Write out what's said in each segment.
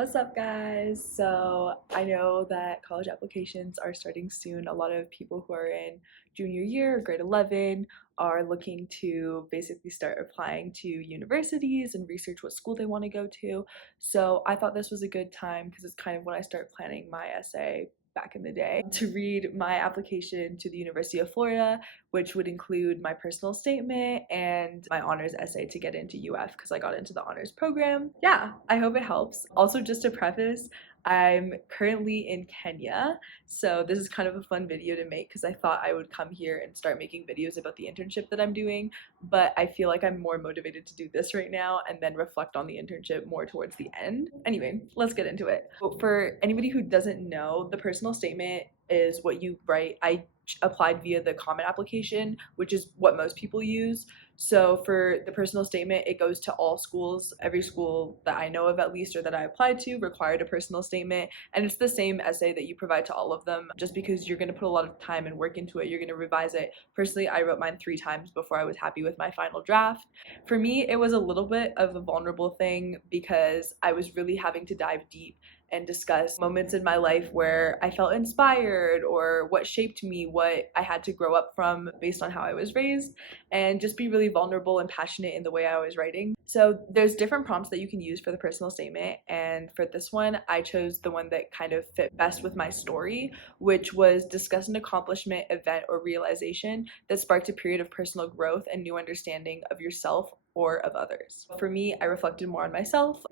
What's up, guys? So I know that college applications are starting soon. A lot of people who are in junior year or grade 11 are looking to basically start applying to universities and research what school they want to go to. So I thought this was a good time because it's kind of when I start planning my essay back in the day to read my application to the University of Florida, which would include my personal statement and my honors essay to get into UF because I got into the honors program. Yeah, I hope it helps. Also, just to preface, I'm currently in Kenya, so this is kind of a fun video to make because I thought I would come here and start making videos about the internship that I'm doing, but I feel like I'm more motivated to do this right now and then reflect on the internship more towards the end. Anyway, let's get into it. For anybody who doesn't know, the personal statement is what you write. I applied via the common application, which is what most people use. So for the personal statement, it goes to all schools. Every school that I know of, at least, or that I applied to, required a personal statement, and it's the same essay that you provide to all of them. Just because you're going to put a lot of time and work into it, you're going to revise it. Personally, I wrote mine 3 times before I was happy with my final draft. For me, it was a little bit of a vulnerable thing because I was really having to dive deep and discuss moments in my life where I felt inspired or what shaped me, what I had to grow up from based on how I was raised, and just be really vulnerable and passionate in the way I was writing. So there's different prompts that you can use for the personal statement, and for this one, I chose the one that kind of fit best with my story, which was discuss an accomplishment, event, or realization that sparked a period of personal growth and new understanding of yourself or of others. For me, I reflected more on myself.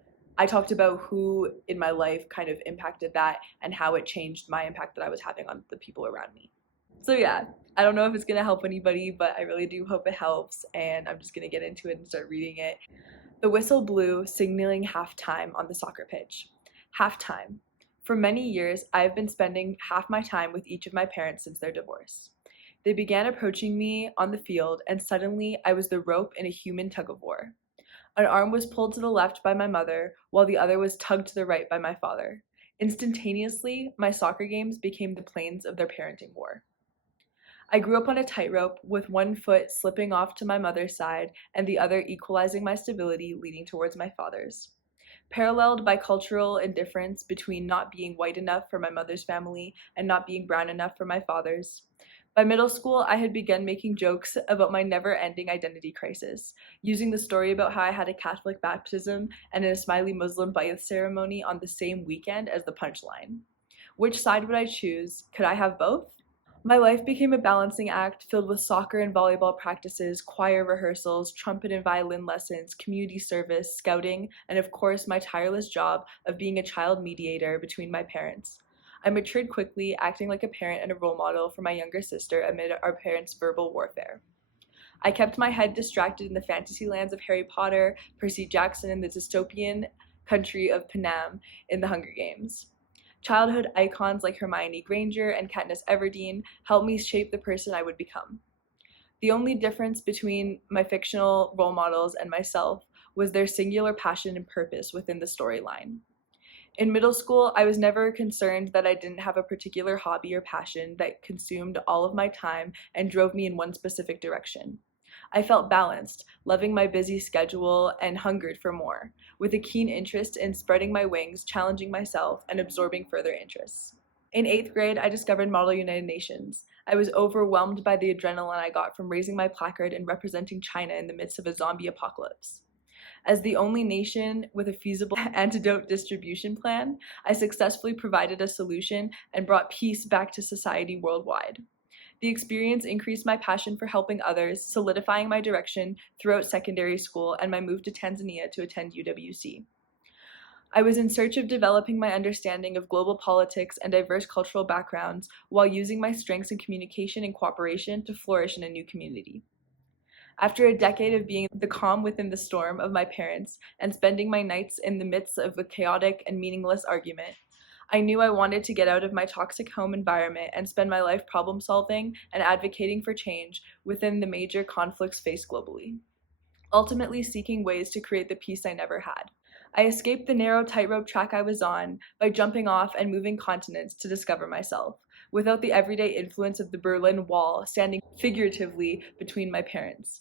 I talked about who in my life kind of impacted that and how it changed my impact that I was having on the people around me. So yeah, I don't know if it's gonna help anybody, but I really do hope it helps, and I'm just gonna get into it and start reading it. The whistle blew, signaling halftime on the soccer pitch. Halftime. For many years, I've been spending half my time with each of my parents since their divorce. They began approaching me on the field, and suddenly I was the rope in a human tug-of-war. An arm was pulled to the left by my mother, while the other was tugged to the right by my father. Instantaneously, my soccer games became the planes of their parenting war. I grew up on a tightrope, with one foot slipping off to my mother's side and the other equalizing my stability, leaning towards my father's. Paralleled by cultural indifference between not being white enough for my mother's family and not being brown enough for my father's. By middle school, I had begun making jokes about my never-ending identity crisis, using the story about how I had a Catholic baptism and a Ismaili Muslim bay'ah ceremony on the same weekend as the punchline. Which side would I choose? Could I have both? My life became a balancing act filled with soccer and volleyball practices, choir rehearsals, trumpet and violin lessons, community service, scouting, and of course my tireless job of being a child mediator between my parents. I matured quickly, acting like a parent and a role model for my younger sister amid our parents' verbal warfare. I kept my head distracted in the fantasy lands of Harry Potter, Percy Jackson, and the dystopian country of Panem in the Hunger Games. Childhood icons like Hermione Granger and Katniss Everdeen helped me shape the person I would become. The only difference between my fictional role models and myself was their singular passion and purpose within the storyline. In middle school, I was never concerned that I didn't have a particular hobby or passion that consumed all of my time and drove me in one specific direction. I felt balanced, loving my busy schedule and hungered for more, with a keen interest in spreading my wings, challenging myself, and absorbing further interests. In 8th grade, I discovered Model United Nations. I was overwhelmed by the adrenaline I got from raising my placard and representing China in the midst of a zombie apocalypse. As the only nation with a feasible antidote distribution plan, I successfully provided a solution and brought peace back to society worldwide. The experience increased my passion for helping others, solidifying my direction throughout secondary school and my move to Tanzania to attend UWC. I was in search of developing my understanding of global politics and diverse cultural backgrounds while using my strengths in communication and cooperation to flourish in a new community. After a decade of being the calm within the storm of my parents and spending my nights in the midst of a chaotic and meaningless argument, I knew I wanted to get out of my toxic home environment and spend my life problem solving and advocating for change within the major conflicts faced globally, ultimately seeking ways to create the peace I never had. I escaped the narrow tightrope track I was on by jumping off and moving continents to discover myself, without the everyday influence of the Berlin Wall standing figuratively between my parents.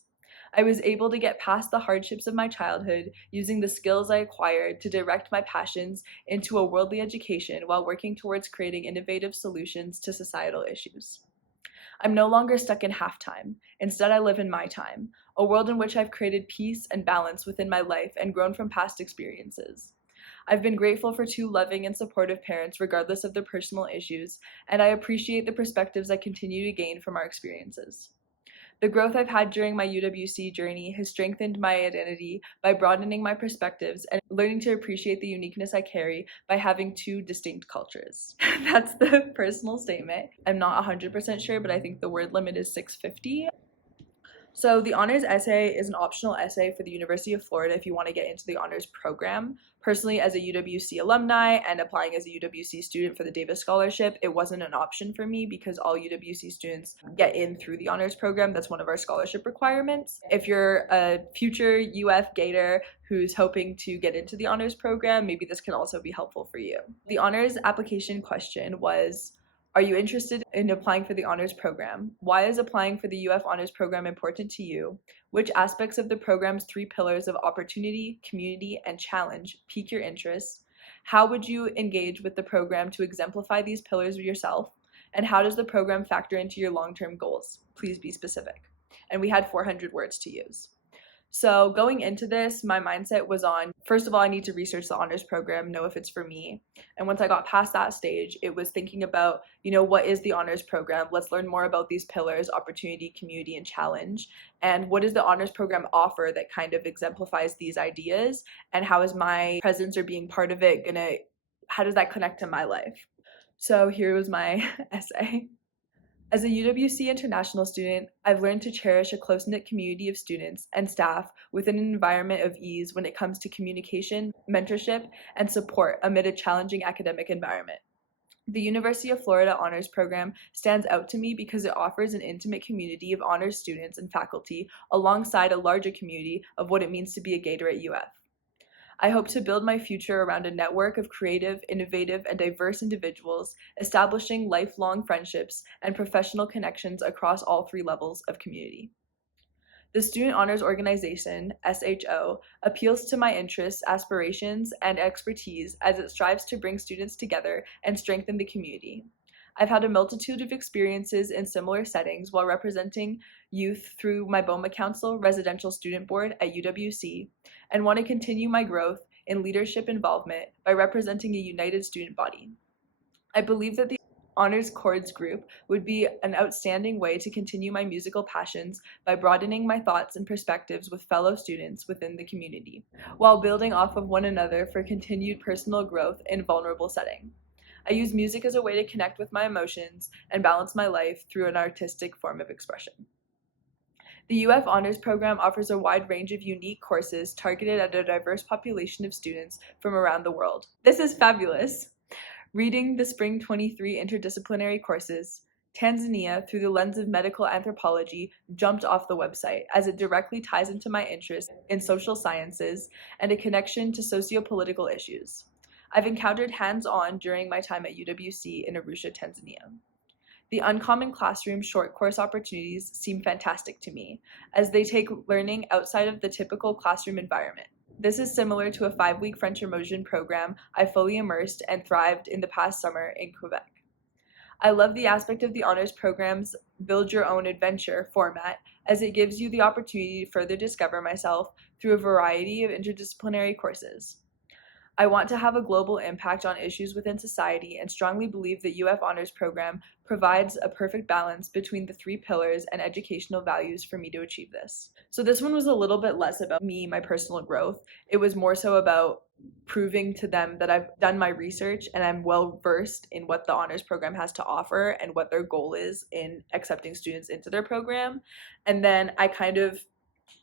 I was able to get past the hardships of my childhood using the skills I acquired to direct my passions into a worldly education while working towards creating innovative solutions to societal issues. I'm no longer stuck in half-time. Instead, I live in my time, a world in which I've created peace and balance within my life and grown from past experiences. I've been grateful for two loving and supportive parents regardless of their personal issues, and I appreciate the perspectives I continue to gain from our experiences. The growth I've had during my UWC journey has strengthened my identity by broadening my perspectives and learning to appreciate the uniqueness I carry by having two distinct cultures. That's the personal statement. I'm not 100% sure, but I think the word limit is 650. So the honors essay is an optional essay for the University of Florida if you want to get into the honors program. Personally, as a UWC alumni and applying as a UWC student for the Davis Scholarship, it wasn't an option for me because all UWC students get in through the honors program. That's one of our scholarship requirements. If you're a future UF Gator who's hoping to get into the honors program, maybe this can also be helpful for you. The honors application question was, are you interested in applying for the honors program? Why is applying for the UF honors program important to you? Which aspects of the program's three pillars of opportunity, community, and challenge pique your interest? How would you engage with the program to exemplify these pillars yourself? And how does the program factor into your long-term goals? Please be specific. And we had 400 words to use. So going into this, my mindset was on, first of all, I need to research the honors program, know if it's for me. And once I got past that stage, it was thinking about, what is the honors program? Let's learn more about these pillars, opportunity, community, and challenge. And what does the honors program offer that kind of exemplifies these ideas? And how is my presence or being part of it how does that connect to my life? So here was my essay. As a UWC international student, I've learned to cherish a close-knit community of students and staff within an environment of ease when it comes to communication, mentorship, and support amid a challenging academic environment. The University of Florida Honors Program stands out to me because it offers an intimate community of honors students and faculty alongside a larger community of what it means to be a Gator at UF. I hope to build my future around a network of creative, innovative, and diverse individuals, establishing lifelong friendships and professional connections across all three levels of community. The Student Honors Organization, SHO, appeals to my interests, aspirations, and expertise as it strives to bring students together and strengthen the community. I've had a multitude of experiences in similar settings while representing youth through my BOMA Council Residential Student Board at UWC, and want to continue my growth in leadership involvement by representing a united student body. I believe that the Honors Chords group would be an outstanding way to continue my musical passions by broadening my thoughts and perspectives with fellow students within the community, while building off of one another for continued personal growth in a vulnerable setting. I use music as a way to connect with my emotions and balance my life through an artistic form of expression. The UF Honors Program offers a wide range of unique courses targeted at a diverse population of students from around the world. This is fabulous! Reading the Spring 23 interdisciplinary courses, Tanzania through the lens of medical anthropology jumped off the website as it directly ties into my interest in social sciences and a connection to socio-political issues. I've encountered hands-on during my time at UWC in Arusha, Tanzania. The Uncommon Classroom short course opportunities seem fantastic to me, as they take learning outside of the typical classroom environment. This is similar to a 5-week French immersion program I fully immersed and thrived in the past summer in Quebec. I love the aspect of the honors program's build your own adventure format, as it gives you the opportunity to further discover myself through a variety of interdisciplinary courses. I want to have a global impact on issues within society and strongly believe the UF Honors Program provides a perfect balance between the three pillars and educational values for me to achieve this. So this one was a little bit less about me, my personal growth. It was more so about proving to them that I've done my research and I'm well versed in what the honors program has to offer and what their goal is in accepting students into their program. And then I kind of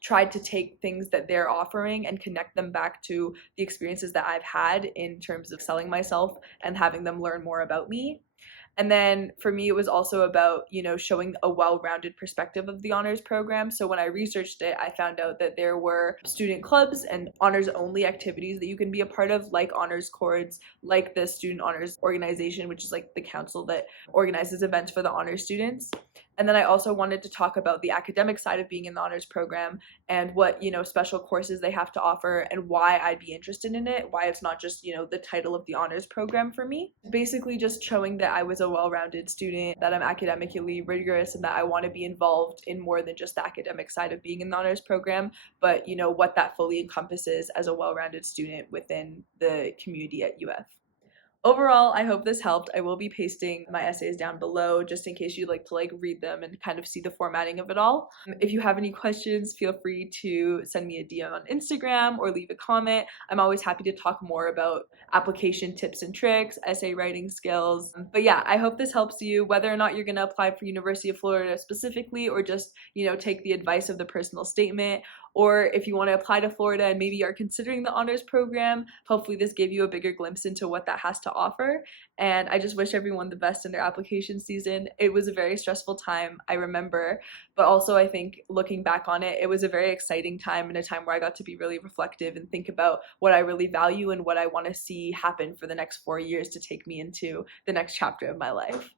tried to take things that they're offering and connect them back to the experiences that I've had in terms of selling myself and having them learn more about me. And then for me, it was also about, showing a well-rounded perspective of the honors program. So when I researched it, I found out that there were student clubs and honors-only activities that you can be a part of, like honors chords, like the Student Honors Organization, which is like the council that organizes events for the honors students. And then I also wanted to talk about the academic side of being in the honors program and what, special courses they have to offer and why I'd be interested in it, why it's not just, the title of the honors program for me. Basically just showing that I was a well-rounded student, that I'm academically rigorous, and that I want to be involved in more than just the academic side of being in the honors program, but what that fully encompasses as a well-rounded student within the community at UF. Overall, I hope this helped. I will be pasting my essays down below just in case you'd like to read them and kind of see the formatting of it all. If you have any questions, feel free to send me a DM on Instagram or leave a comment. I'm always happy to talk more about application tips and tricks, essay writing skills. But yeah, I hope this helps you, whether or not you're going to apply for University of Florida specifically, or just, take the advice of the personal statement, or if you want to apply to Florida and maybe are considering the honors program. Hopefully this gave you a bigger glimpse into what that has to offer, and I just wish everyone the best in their application season. It was a very stressful time, I remember, but also I think looking back on it, it was a very exciting time, and a time where I got to be really reflective and think about what I really value and what I want to see happen for the next 4 years to take me into the next chapter of my life.